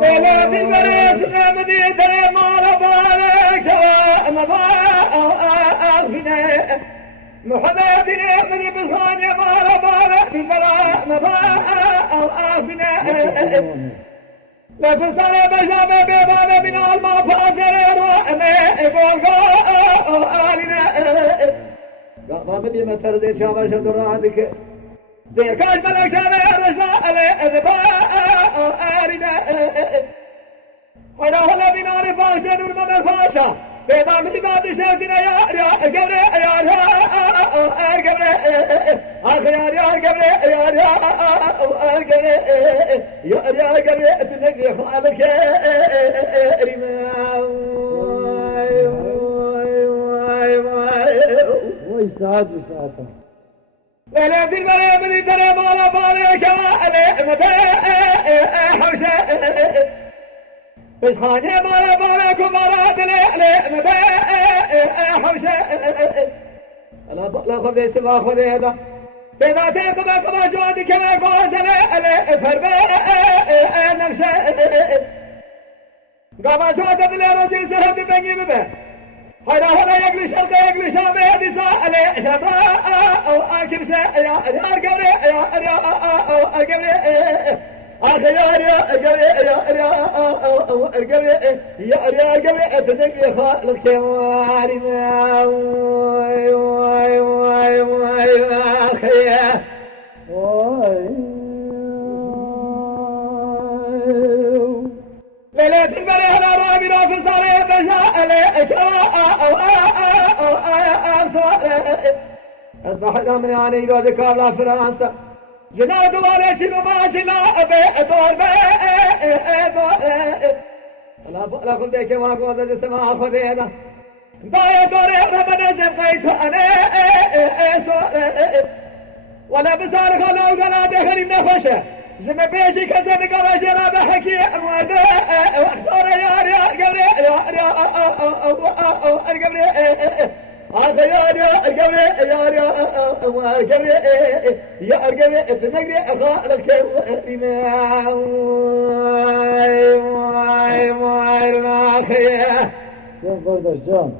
ولا في البريس مدينة المال بارك ومضى محمدنا من بصان مال بارك في البراء مضى لا تصل بجامع بباب من المفاصل وأمي بولغالنا ما بدي ما ترضي شامل شدر عندك دير كاش ملك شامل رجال أذبارنا ولا هلا بنار فاشا نور من فاشا بيضا من بعد شاكنا يا قبر يا قبر آخر يا قبر يا قبر تنقي خالك ويسعد وسعته ولا في المريم اللي ترى مالا بارك حوشة بس خاني مالا بارك ومالا دليل حوشة لا خذ سما خذ هذا إذا تيكم كما جوادي كما قوزل فربا نقشة قام جواد بالرجل سرد بنجي ببه هلا يقلي شرق يقلي شام هذه سائل شبراء أو أكيم سائل يا قبر يا قبر آخر يا قبر تنقي خالك يا وارنا ليلة البريه لا رابي لا في الصالح بشاء أصبح من يعني لو ذكر لا فرنسا جناد ولا شيء ماشي لا دور لا كل ذيك ما قول الجسم أخذ هذا ضايع دوري أنا بنزل قيت أنا ولا بزارك الله ولا دخل نفسه زم بيجي كذا نقرأ جرا بحكي أمواده واختار يا قبر يا قبر تنقري خالك شوف برضه شلون